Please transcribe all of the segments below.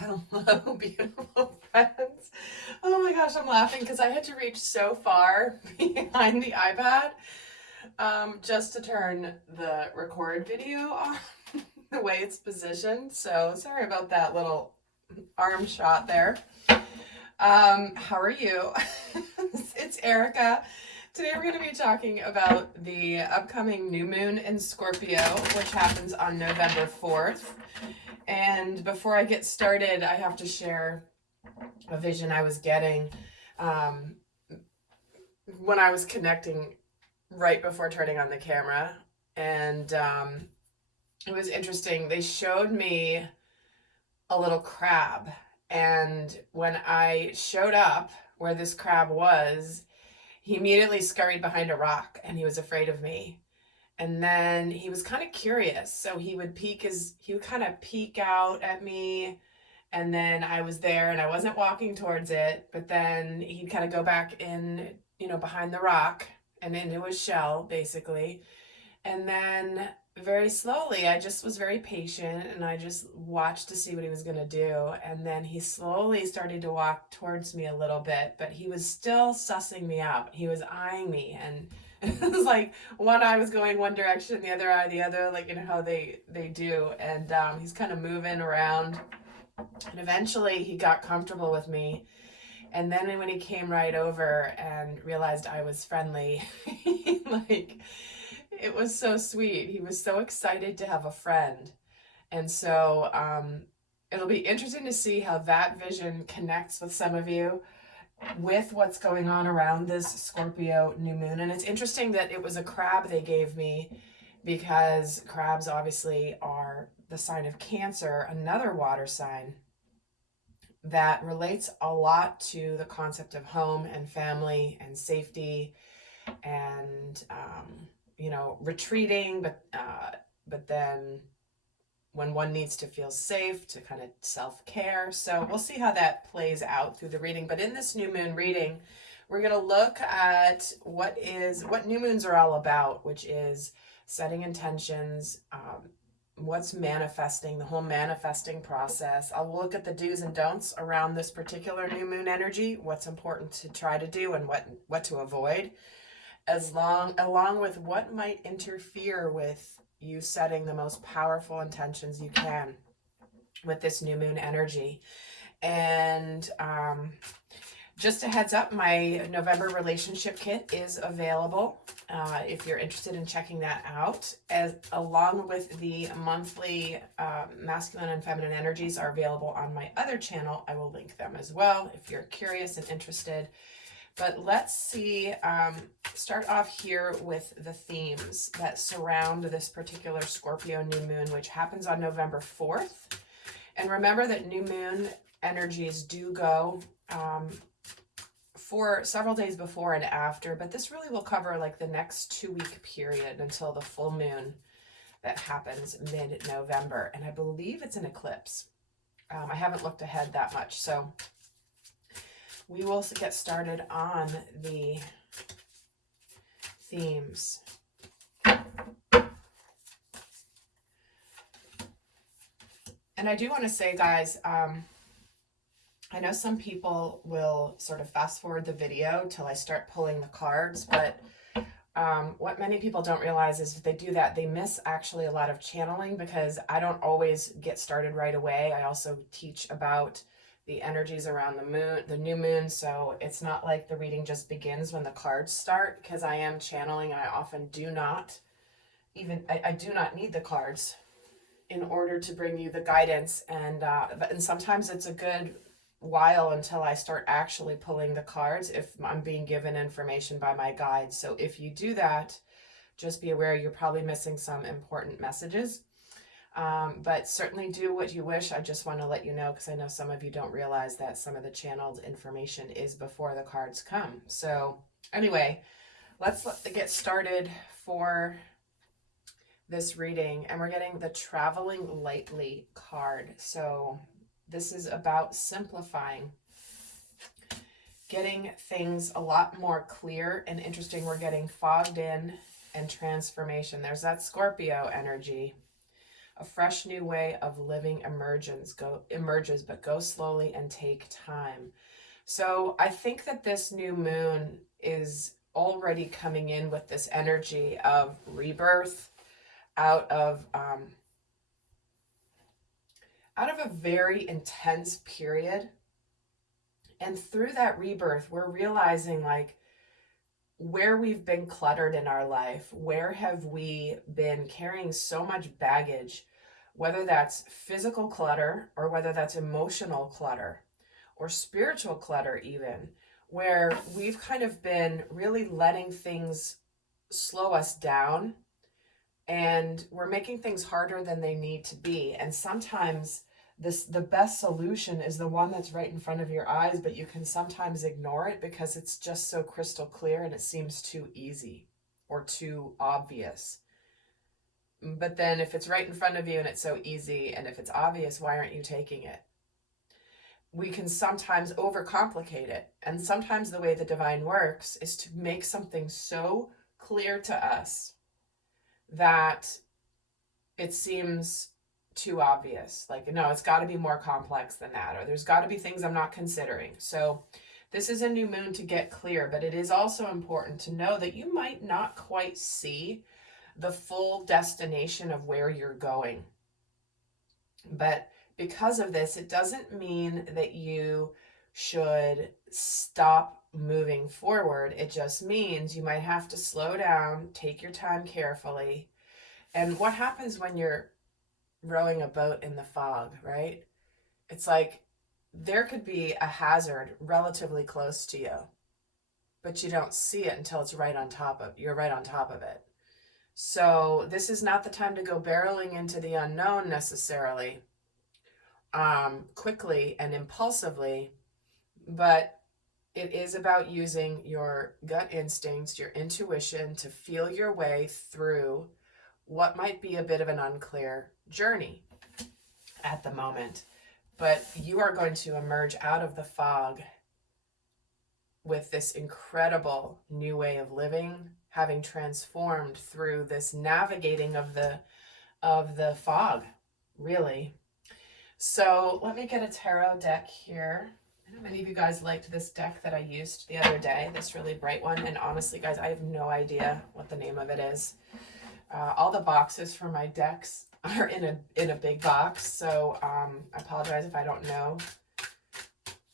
Hello, beautiful friends. Oh my gosh, I'm laughing because I had to reach so far behind the iPad just to turn the record video on the way it's positioned. So sorry about that little arm shot there. How are you? It's Erica. Today we're going to be talking about the upcoming new moon in Scorpio, which happens on November 4th. And before I get started, I have to share a vision I was getting when I was connecting right before turning on the camera. And it was interesting. They showed me a little crab. And when I showed up where this crab was, he immediately scurried behind a rock and he was afraid of me. And then he was kind of curious. So he would kind of peek out at me. And then I was there and I wasn't walking towards it. But then he'd kind of go back in, behind the rock and into his shell, basically. And then very slowly, I just was very patient and I just watched to see what he was going to do. And then he slowly started to walk towards me a little bit, but he was still sussing me out. He was eyeing me, and it was like one eye was going one direction, the other eye the other, like how they do. And he's kind of moving around. And eventually he got comfortable with me. And then when he came right over and realized I was friendly, it was so sweet. He was so excited to have a friend. And so it'll be interesting to see how that vision connects with some of you with what's going on around this Scorpio new moon. And it's interesting that it was a crab they gave me, because crabs obviously are the sign of Cancer, another water sign that relates a lot to the concept of home and family and safety and retreating, but then when one needs to feel safe, to kind of self-care. So we'll see how that plays out through the reading. But in this new moon reading, we're going to look at what new moons are all about, which is setting intentions, what's manifesting, the whole manifesting process. I'll look at the do's and don'ts around this particular new moon energy, what's important to try to do and what to avoid, along with what might interfere with you setting the most powerful intentions you can with this new moon energy. And just a heads up, my November relationship kit is available if you're interested in checking that out, along with the monthly masculine and feminine energies are available on my other channel. I will link them as well if you're curious and interested. But let's see, start off here with the themes that surround this particular Scorpio new moon, which happens on November 4th. And remember that new moon energies do go for several days before and after, but this really will cover like the next 2-week period until the full moon that happens mid-November. And I believe it's an eclipse. I haven't looked ahead that much, so we will get started on the themes. And I do want to say, guys, I know some people will sort of fast forward the video till I start pulling the cards, but what many people don't realize is if they do that, they miss actually a lot of channeling, because I don't always get started right away. I also teach about the energies around the moon, the new moon, so it's not like the reading just begins when the cards start, because I am channeling and I often do not I do not need the cards in order to bring you the guidance, and sometimes it's a good while until I start actually pulling the cards if I'm being given information by my guides. So if you do that, just be aware you're probably missing some important messages. But certainly do what you wish. I just want to let you know, because I know some of you don't realize that some of the channeled information is before the cards come. So anyway, let's get started for this reading. And we're getting the Traveling Lightly card. So this is about simplifying, getting things a lot more clear and interesting. We're getting fogged in and transformation. There's that Scorpio energy. A fresh new way of living emerges, but go slowly and take time. So I think that this new moon is already coming in with this energy of rebirth out of a very intense period. And through that rebirth, we're realizing like where we've been cluttered in our life, where have we been carrying so much baggage, whether that's physical clutter or whether that's emotional clutter or spiritual clutter even, where we've kind of been really letting things slow us down and we're making things harder than they need to be. And sometimes the best solution is the one that's right in front of your eyes, but you can sometimes ignore it because it's just so crystal clear and it seems too easy or too obvious. But then if it's right in front of you and it's so easy and if it's obvious, why aren't you taking it? We can sometimes overcomplicate it. And sometimes the way the divine works is to make something so clear to us that it seems too obvious. Like, no, it's got to be more complex than that, or there's got to be things I'm not considering. So this is a new moon to get clear, but it is also important to know that you might not quite see the full destination of where you're going. But because of this, it doesn't mean that you should stop moving forward. It just means you might have to slow down, take your time carefully. And what happens when you're rowing a boat in the fog, right? It's like there could be a hazard relatively close to you, but you don't see it until it's you're right on top of it. So this is not the time to go barreling into the unknown necessarily, quickly and impulsively, but it is about using your gut instincts, your intuition to feel your way through what might be a bit of an unclear journey at the moment. But you are going to emerge out of the fog with this incredible new way of living, having transformed through this navigating of the fog, really. So let me get a tarot deck here. I know many of you guys liked this deck that I used the other day, this really bright one. And honestly, guys, I have no idea what the name of it is. All the boxes for my decks are in a big box, so I apologize if I don't know.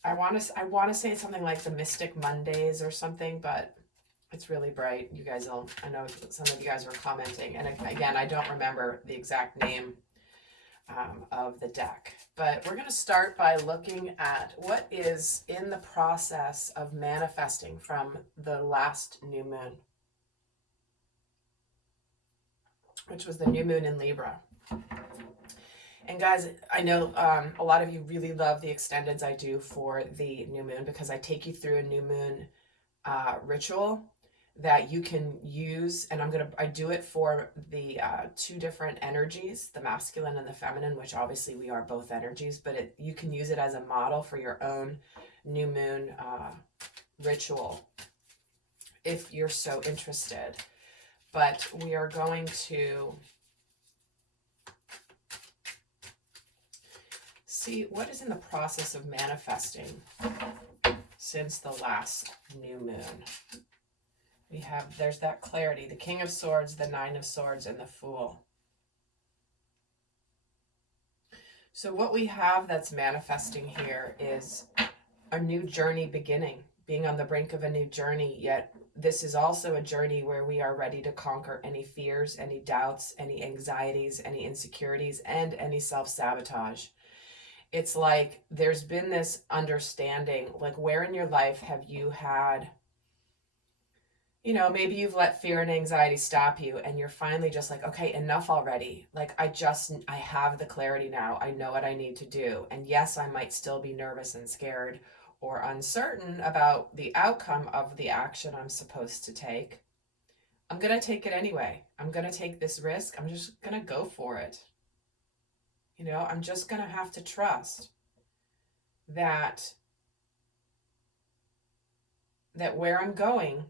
I want to say it's something like the Mystic Mondays or something, but it's really bright. You guys will, I know some of you guys were commenting, and again, I don't remember the exact name of the deck. But we're going to start by looking at what is in the process of manifesting from the last new moon, which was the new moon in Libra. And guys, I know a lot of you really love the extendeds I do for the new moon because I take you through a new moon ritual that you can use, and I do it for the two different energies, the masculine and the feminine, which obviously we are both energies, but you can use it as a model for your own new moon ritual if you're so interested. But we are going to see what is in the process of manifesting since the last new moon. There's that clarity, the King of Swords, the Nine of Swords, and the Fool. So what we have that's manifesting here is a new journey beginning, being on the brink of a new journey, yet this is also a journey where we are ready to conquer any fears, any doubts, any anxieties, any insecurities, and any self-sabotage. It's like there's been this understanding, like where in your life have you had, maybe you've let fear and anxiety stop you and you're finally just like, okay, enough already. Like I have the clarity now. I know what I need to do. And yes, I might still be nervous and scared or uncertain about the outcome of the action I'm supposed to take. I'm going to take it anyway. I'm going to take this risk. I'm just going to go for it. I'm just going to have to trust that where I'm going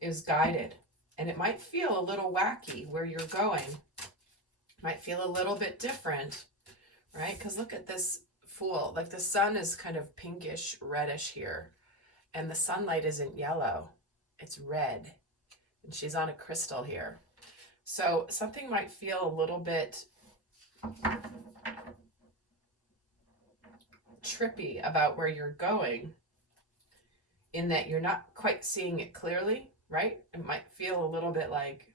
is guided. And it might feel a little wacky where you're going, Might feel a little bit different, right? Because look at this Fool. Like the sun is kind of pinkish, reddish here. And the sunlight isn't yellow. It's red. And she's on a crystal here. So something might feel a little bit trippy about where you're going, in that you're not quite seeing it clearly, right? It might feel a little bit like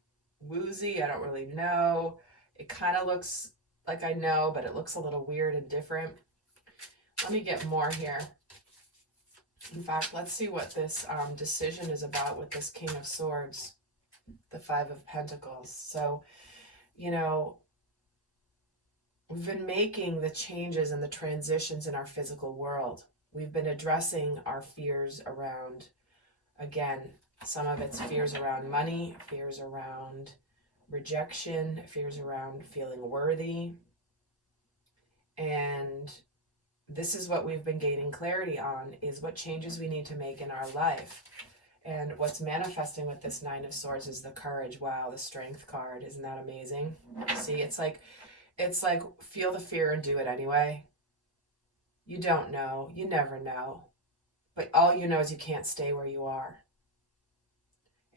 woozy. I don't really know. It kind of looks like I know, but it looks a little weird and different. Let me get more here. In fact, let's see what this decision is about with this King of Swords, the Five of Pentacles. So, you know, we've been making the changes and the transitions in our physical world. We've been addressing our fears around, again, some of it's fears around money, fears around rejection, fears around feeling worthy. And this is what we've been gaining clarity on, is what changes we need to make in our life. And what's manifesting with this Nine of Swords is the courage. Wow, the Strength card. Isn't that amazing? See, it's like feel the fear and do it anyway. You don't know. You never know. But all you know is you can't stay where you are.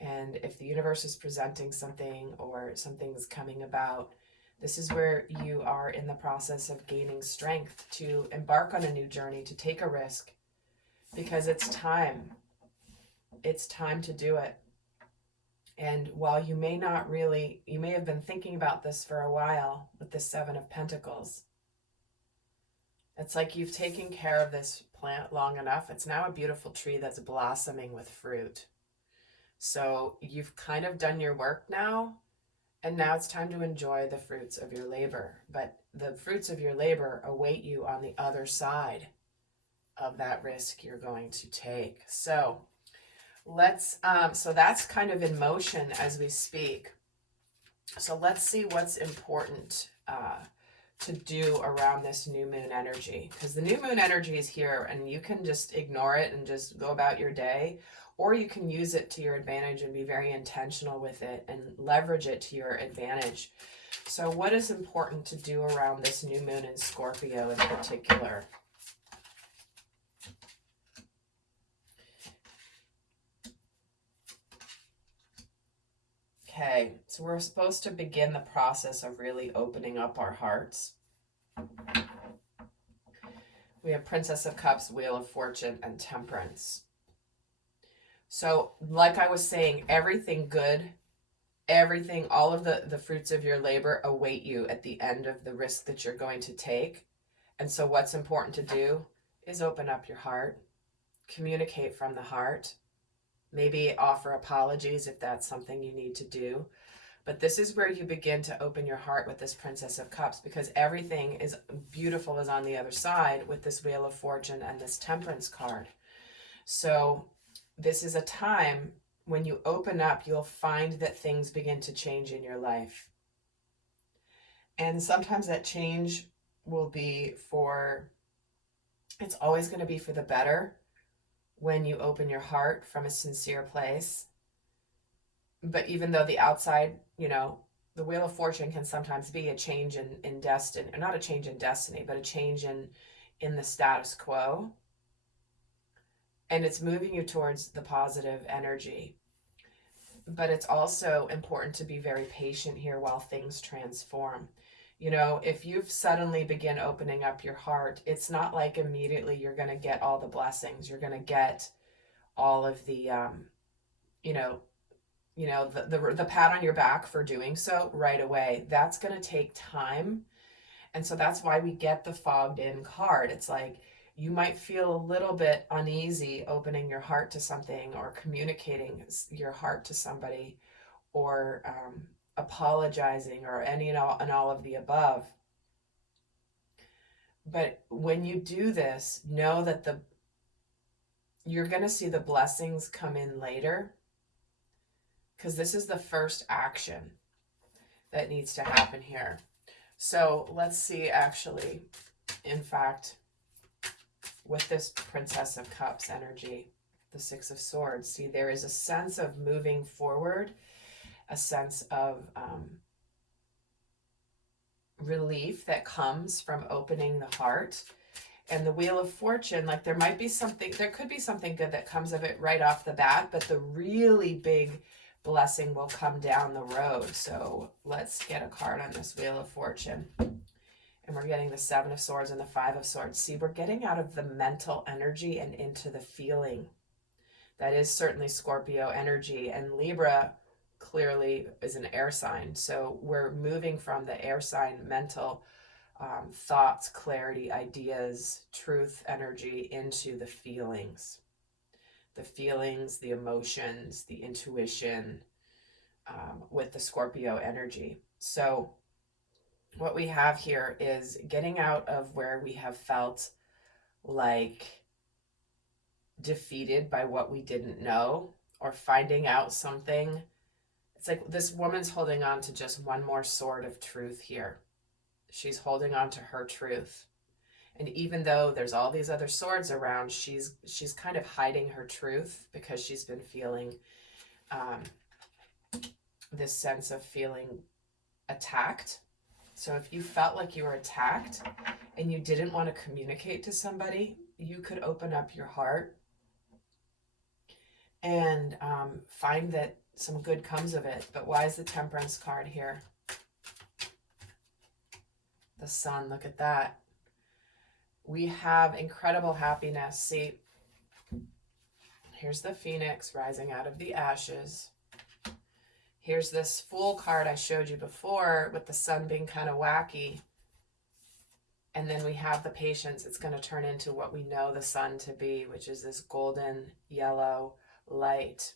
And if the universe is presenting something or something's coming about, this is where you are in the process of gaining strength to embark on a new journey, to take a risk, because it's time. It's time to do it. And while you may not really, you may have been thinking about this for a while with the Seven of Pentacles. It's like you've taken care of this plant long enough. It's now a beautiful tree that's blossoming with fruit. So you've kind of done your work now, and now it's time to enjoy the fruits of your labor. But the fruits of your labor await you on the other side of that risk you're going to take. So let's, so that's kind of in motion as we speak. So let's see what's important to do around this new moon energy, because the new moon energy is here and you can just ignore it and just go about your day, or you can use it to your advantage and be very intentional with it and leverage it to your advantage. So what is important to do around this new moon in Scorpio in particular? Okay, so we're supposed to begin the process of really opening up our hearts. We have Princess of Cups, Wheel of Fortune, and Temperance. So like I was saying, everything good, everything, all of the fruits of your labor await you at the end of the risk that you're going to take. And so what's important to do is open up your heart, communicate from the heart, maybe offer apologies if that's something you need to do. But this is where you begin to open your heart with this Princess of Cups, because everything is beautiful is on the other side with this Wheel of Fortune and this Temperance card. So this is a time when you open up, you'll find that things begin to change in your life. And sometimes that change will be it's always going to be for the better when you open your heart from a sincere place. But even though the outside, the Wheel of Fortune can sometimes be a change in destiny, or not a change in destiny, but a change in the status quo. And it's moving you towards the positive energy. But it's also important to be very patient here while things transform. If you've suddenly begin opening up your heart, it's not like immediately you're going to get all the blessings. You're going to get all of the, the pat on your back for doing so right away. That's going to take time. And so that's why we get the fogged in card. It's like you might feel a little bit uneasy opening your heart to something, or communicating your heart to somebody, or apologizing, or any and all of the above. But when you do this, know that you're going to see the blessings come in later, because this is the first action that needs to happen here. So let's see, actually, in fact, with this Princess of Cups energy, the Six of Swords, see, there is a sense of moving forward, a sense of relief that comes from opening the heart. And the Wheel of Fortune, like there might be something, there could be something good that comes of it right off the bat, but the really big blessing will come down the road. So let's get a card on this Wheel of Fortune. And we're getting the Seven of Swords and the Five of Swords. See, we're getting out of the mental energy and into the feeling. That is certainly Scorpio energy. And Libra clearly is an air sign. So we're moving from the air sign mental thoughts, clarity, ideas, truth, energy into the feelings. The feelings, the emotions, the intuition with the Scorpio energy. So what we have here is getting out of where we have felt like defeated by what we didn't know, or finding out something. It's like this woman's holding on to just one more sword of truth here. She's holding on to her truth. And even though there's all these other swords around, she's kind of hiding her truth because she's been feeling this sense of feeling attacked. So if you felt like you were attacked and you didn't want to communicate to somebody, you could open up your heart and find that some good comes of it. But why is the Temperance card here? The Sun, look at that. We have incredible happiness. See, here's the Phoenix rising out of the ashes. Here's this Fool card I showed you before with the Sun being kind of wacky. And then we have the Patience. It's going to turn into what we know the Sun to be, which is this golden yellow light.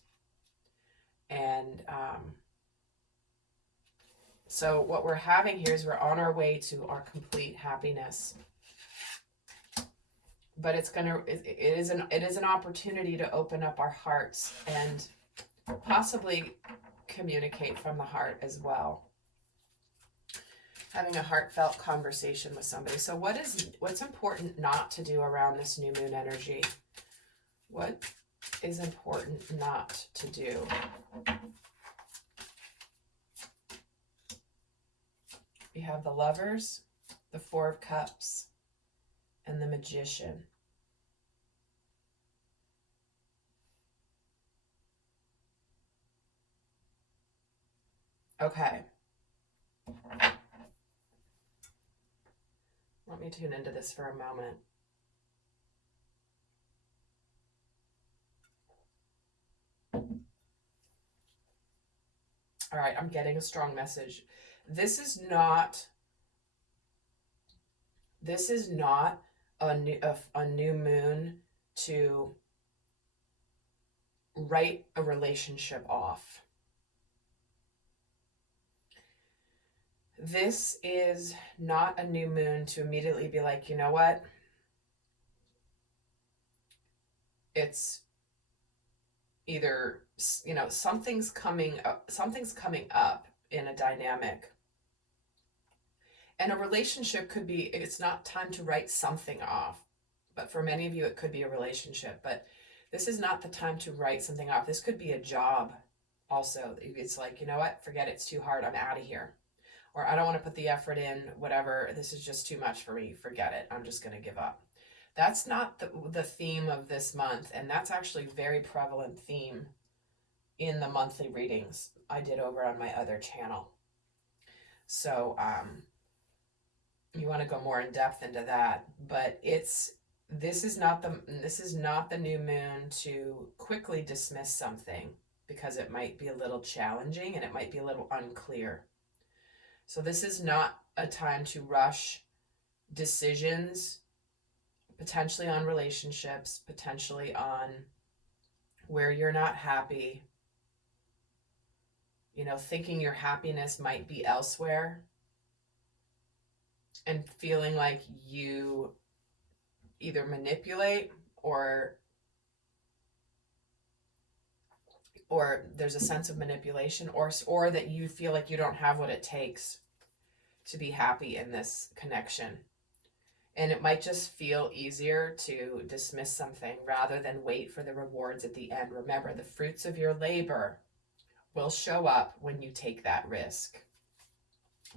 And so what we're having here is we're on our way to our complete happiness. But it is an opportunity to open up our hearts and possibly communicate from the heart as well. Having a heartfelt conversation with somebody. So what's important not to do around this new moon energy? What is important not to do? We have the Lovers, the Four of Cups, and the Magician. Okay. Let me tune into this for a moment. All right, I'm getting a strong message. This is not a new moon to write a relationship off. This is not a new moon to immediately be like, you know what? It's either, you know, something's coming up in a dynamic. And a relationship could be, it's not time to write something off. But for many of you, it could be a relationship. But this is not the time to write something off. This could be a job also. It's like, you know what? Forget it. It's too hard. I'm out of here. Or I don't want to put the effort in, whatever. This is just too much for me. Forget it. I'm just going to give up. That's not the theme of this month. And that's actually a very prevalent theme in the monthly readings I did over on my other channel. So you want to go more in depth into that. But this is not the new moon to quickly dismiss something, because it might be a little challenging and it might be a little unclear. So this is not a time to rush decisions, potentially on relationships, potentially on where you're not happy, you know, thinking your happiness might be elsewhere and feeling like you either manipulate or there's a sense of manipulation, or that you feel like you don't have what it takes to be happy in this connection. And it might just feel easier to dismiss something rather than wait for the rewards at the end. Remember, the fruits of your labor will show up when you take that risk.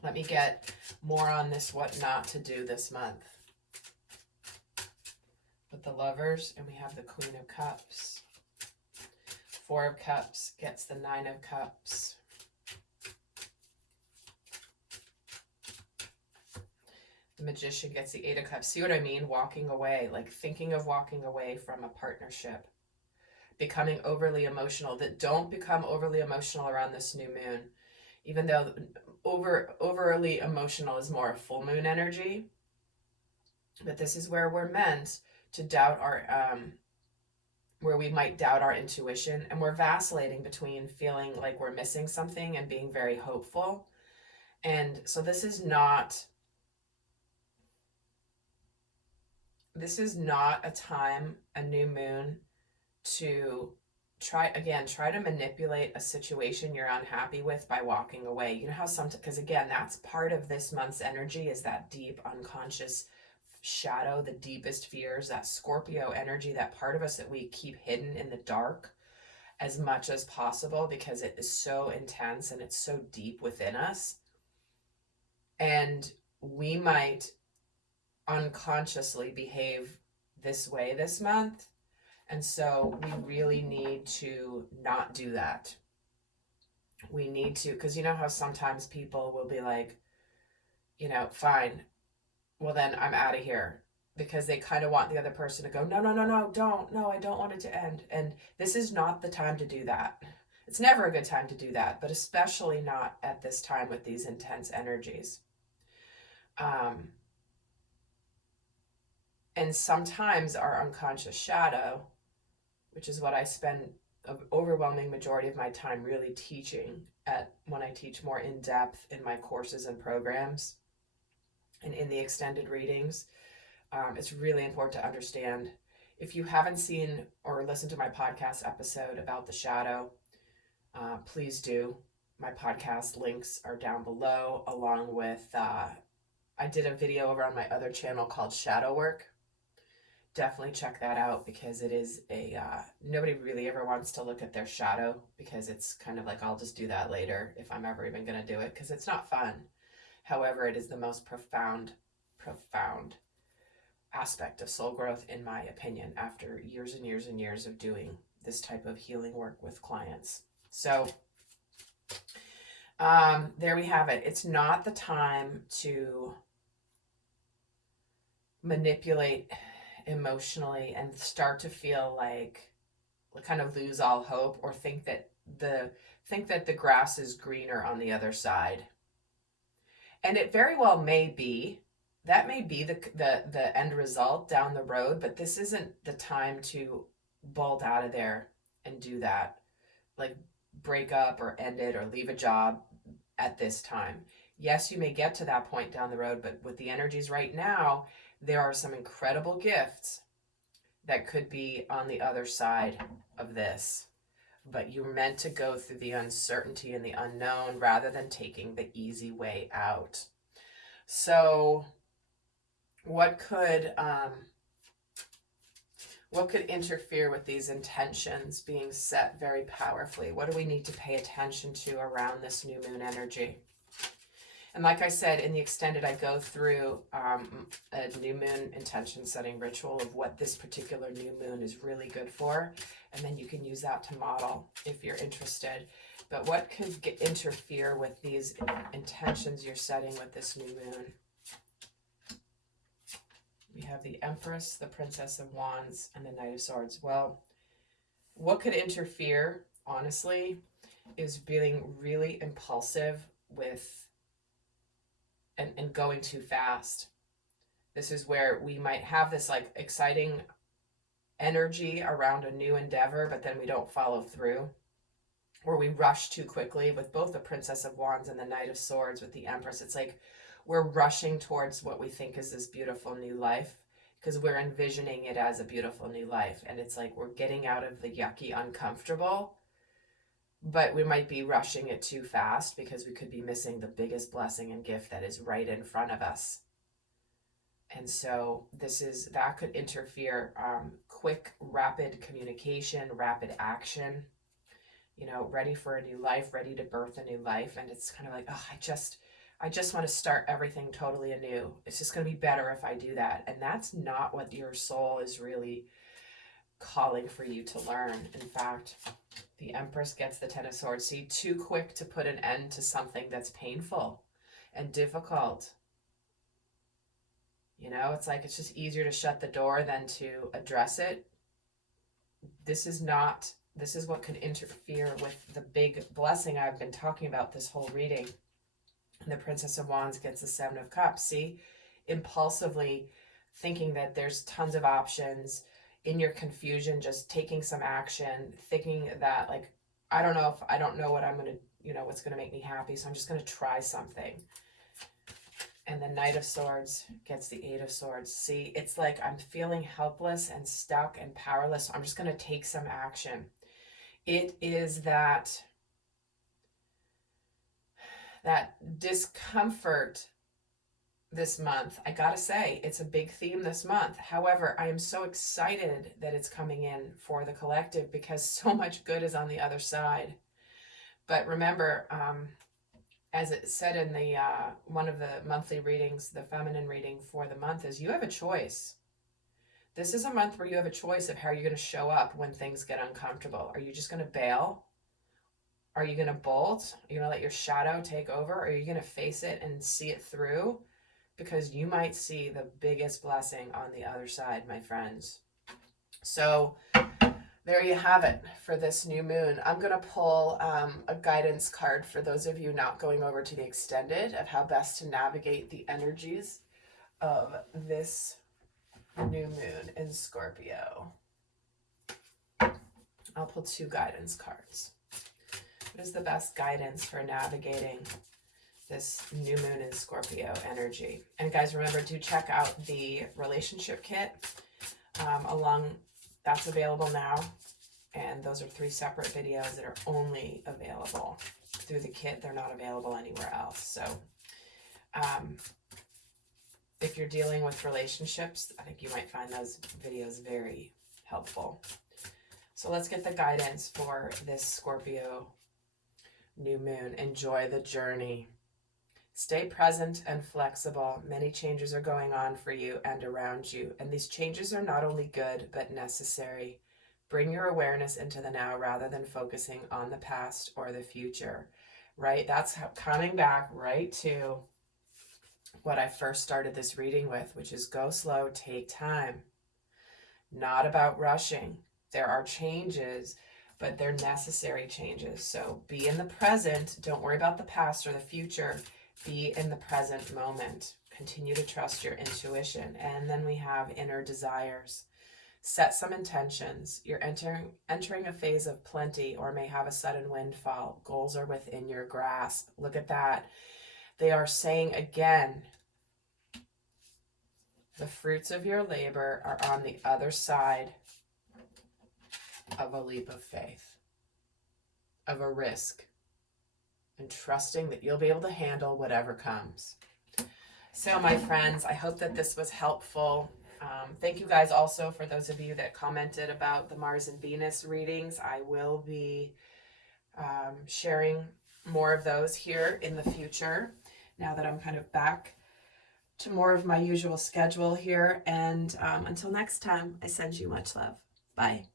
Let me get more on this, what not to do this month. With the Lovers, and we have the Queen of Cups. Four of Cups gets the Nine of Cups. The Magician gets the Eight of Cups. See what I mean? Walking away, like thinking of walking away from a partnership. Becoming overly emotional. That don't become overly emotional around this new moon. Even though overly emotional is more a full moon energy. But this is where we're meant to doubt our, where we might doubt our intuition. And we're vacillating between feeling like we're missing something and being very hopeful. And so this is not a time, a new moon, to try to manipulate a situation you're unhappy with by walking away. You know how because again, that's part of this month's energy, is that deep unconscious shadow, the deepest fears, that Scorpio energy, that part of us that we keep hidden in the dark as much as possible because it is so intense and it's so deep within us. And we might unconsciously behave this way this month. And so we really need to not do that. We need to, because you know how sometimes people will be like, you know, fine, well then I'm out of here, because they kind of want the other person to go, no, I don't want it to end. And this is not the time to do that. It's never a good time to do that, but especially not at this time with these intense energies. And sometimes our unconscious shadow, which is what I spend an overwhelming majority of my time really teaching when I teach more in depth in my courses and programs and in the extended readings. It's really important to understand. If you haven't seen or listened to my podcast episode about the shadow, please do. My podcast links are down below, along with, I did a video over on my other channel called Shadow Work. Definitely check that out, because it is nobody really ever wants to look at their shadow, because it's kind of like, I'll just do that later if I'm ever even going to do it, because it's not fun. However, it is the most profound aspect of soul growth, in my opinion, after years and years and years of doing this type of healing work with clients. So there we have it. It's not the time to manipulate emotionally and start to feel like kind of lose all hope, or think that the grass is greener on the other side. And it very well may be. That may be the end result down the road, but this isn't the time to bolt out of there and do that. Like break up or end it or leave a job at this time. Yes, you may get to that point down the road, but with the energies right now, there are some incredible gifts that could be on the other side of this. But you're meant to go through the uncertainty and the unknown rather than taking the easy way out. So what could interfere with these intentions being set very powerfully? What do we need to pay attention to around this new moon energy? And like I said, in the extended, I go through a new moon intention setting ritual of what this particular new moon is really good for. And then you can use that to model if you're interested. But what could interfere with these intentions you're setting with this new moon? We have the Empress, the Princess of Wands, and the Knight of Swords. Well, what could interfere, honestly, is being really impulsive with and going too fast. This is where we might have this like exciting energy around a new endeavor, but then we don't follow through. Or we rush too quickly with both the Princess of Wands and the Knight of Swords with the Empress. It's like we're rushing towards what we think is this beautiful new life because we're envisioning it as a beautiful new life. And it's like we're getting out of the yucky, uncomfortable, but we might be rushing it too fast because we could be missing the biggest blessing and gift that is right in front of us. And so that could interfere. Quick, rapid communication, rapid action, ready for a new life, ready to birth a new life. And it's kind of like, I just want to start everything totally anew. It's just going to be better if I do that. And that's not what your soul is really calling for you to learn. In fact, the Empress gets the Ten of Swords. See, too quick to put an end to something that's painful and difficult. You know, it's like it's just easier to shut the door than to address it. This is what could interfere with the big blessing I've been talking about this whole reading. And the Princess of Wands gets the Seven of Cups. See, impulsively thinking that there's tons of options, in your confusion, just taking some action, thinking that like, I don't know what I'm going to, you know, what's going to make me happy. So I'm just going to try something. And the Knight of Swords gets the Eight of Swords. See, it's like I'm feeling helpless and stuck and powerless. So I'm just going to take some action. It is that discomfort this month. I gotta say, it's a big theme this month. However, I am so excited that it's coming in for the collective because so much good is on the other side. But remember, as it said in the one of the monthly readings, the feminine reading for the month, is you have a choice. This is a month where you have a choice of how you're going to show up when things get uncomfortable. Are you just going to bail? Are you going to bolt? Are you going to let your shadow take over? Or are you going to face it and see it through? Because you might see the biggest blessing on the other side, my friends. So there you have it for this new moon. I'm going to pull a guidance card for those of you not going over to the extended of how best to navigate the energies of this new moon in Scorpio. I'll pull 2 guidance cards. What is the best guidance for navigating this new moon in Scorpio energy? And guys, remember, do check out the relationship kit that's available now. And those are 3 separate videos that are only available through the kit. They're not available anywhere else. So if you're dealing with relationships, I think you might find those videos very helpful. So let's get the guidance for this Scorpio new moon. Enjoy the journey. Stay present and flexible. Many changes are going on for you and around you. And these changes are not only good, but necessary. Bring your awareness into the now rather than focusing on the past or the future, right? That's coming back right to what I first started this reading with, which is go slow, take time. Not about rushing. There are changes, but they're necessary changes. So be in the present. Don't worry about the past or the future. Be in the present moment. Continue to trust your intuition. And then we have inner desires. Set some intentions. You're entering a phase of plenty or may have a sudden windfall. Goals are within your grasp. Look at that. They are saying again, the fruits of your labor are on the other side of a leap of faith, of a risk, and trusting that you'll be able to handle whatever comes. So my friends, I hope that this was helpful. Thank you guys also for those of you that commented about the Mars and Venus readings. I will be sharing more of those here in the future now that I'm kind of back to more of my usual schedule here. And until next time, I send you much love. Bye.